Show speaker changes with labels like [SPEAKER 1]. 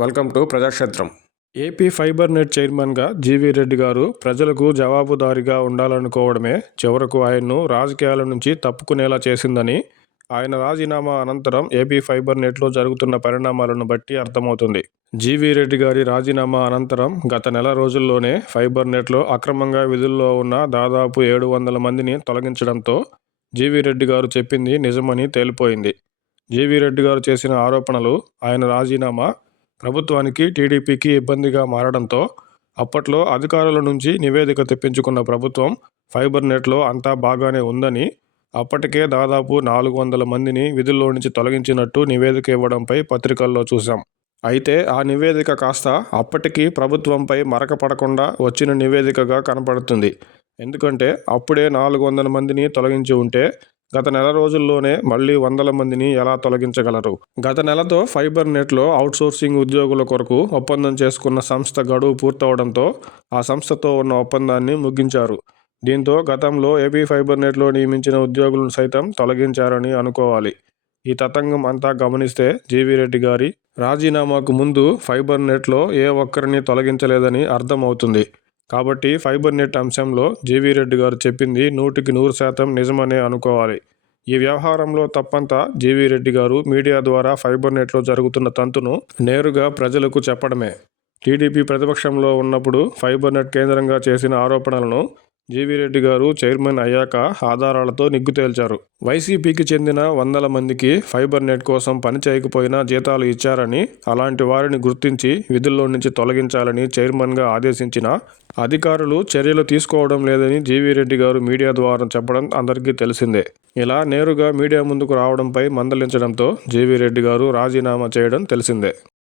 [SPEAKER 1] Welcome to ప్రజాక్షేత్రం.
[SPEAKER 2] AP fibre net చైర్మన్గా GV Reddy గారు ప్రజలకు జవాబుదారీగా ఉండాలనుకోవడమే చివరకు ఆయన్ను రాజకీయాల నుంచి తప్పుకునేలా చేసిందని ఆయన రాజీనామా అనంతరం ఏపీ ఫైబర్ నెట్లో జరుగుతున్న పరిణామాలను బట్టి అర్థమవుతుంది. జీవీ రెడ్డి గారి రాజీనామా అనంతరం గత నెల రోజుల్లోనే ఫైబర్ నెట్లో అక్రమంగా విధుల్లో ఉన్న దాదాపు ఏడు వందల మందిని తొలగించడంతో జీవీ రెడ్డి గారు చెప్పింది నిజమని తేలిపోయింది. జీవీ రెడ్డి గారు చేసిన ఆరోపణలు ఆయన రాజీనామా ప్రభుత్వానికి టీడీపీకి ఇబ్బందిగా మారడంతో అప్పట్లో అధికారుల నుంచి నివేదిక తెప్పించుకున్న ప్రభుత్వం ఫైబర్ నెట్లో అంతా బాగానే ఉందని అప్పటికే దాదాపు నాలుగు వందల మందిని విధుల్లో నుంచి తొలగించినట్టు నివేదిక ఇవ్వడంపై పత్రికల్లో చూశాం. అయితే ఆ నివేదిక కాస్త అప్పటికి ప్రభుత్వంపై మరక పడకుండా వచ్చిన నివేదికగా కనపడుతుంది. ఎందుకంటే అప్పుడే నాలుగు వందల మందిని తొలగించి ఉంటే గత నెల రోజుల్లోనే మళ్ళీ వందల మందిని ఎలా తొలగించగలరు? గత నెలతో ఫైబర్ నెట్లో అవుట్సోర్సింగ్ ఉద్యోగుల కొరకు ఒప్పందం చేసుకున్న సంస్థ గడువు పూర్తవడంతో ఆ సంస్థతో ఉన్న ఒప్పందాన్ని ముగించారు. దీంతో గతంలో ఏపీ ఫైబర్ నెట్లో నియమించిన ఉద్యోగులను సైతం తొలగించారని అనుకోవాలి. ఈ తతంగం అంతా గమనిస్తే జీవీ రెడ్డి గారి రాజీనామాకు ముందు ఫైబర్ నెట్లో ఏ ఒక్కరిని తొలగించలేదని అర్థమవుతుంది. కాబట్టి ఫైబర్ నెట్ అంశంలో జీవీ రెడ్డి గారు చెప్పింది నూటికి నూరు శాతం నిజమనే అనుకోవాలి. ఈ వ్యవహారంలో తప్పంతా జీవీ రెడ్డి గారు మీడియా ద్వారా ఫైబర్ నెట్లో జరుగుతున్న తంతును నేరుగా ప్రజలకు చెప్పడమే. టీడీపీ ప్రతిపక్షంలో ఉన్నప్పుడు ఫైబర్ నెట్ కేంద్రంగా చేసిన ఆరోపణలను జీవీ రెడ్డి గారు చైర్మన్ అయ్యాక ఆధారాలతో నిగ్గు తేల్చారు. వైసీపీకి చెందిన వందల మందికి ఫైబర్ నెట్ కోసం పని చేయకపోయినా జీతాలు ఇచ్చారని అలాంటి వారిని గుర్తించి విధుల్లో నుంచి తొలగించాలని చైర్మన్గా ఆదేశించిన అధికారులు చర్యలు తీసుకోవడం లేదని జీవీ రెడ్డి గారు మీడియా ద్వారా చెప్పడం అందరికీ తెలిసిందే. ఇలా నేరుగా మీడియా ముందుకు రావడంపై మందలించడంతో జీవీ రెడ్డి గారు రాజీనామా చేయడం తెలిసిందే.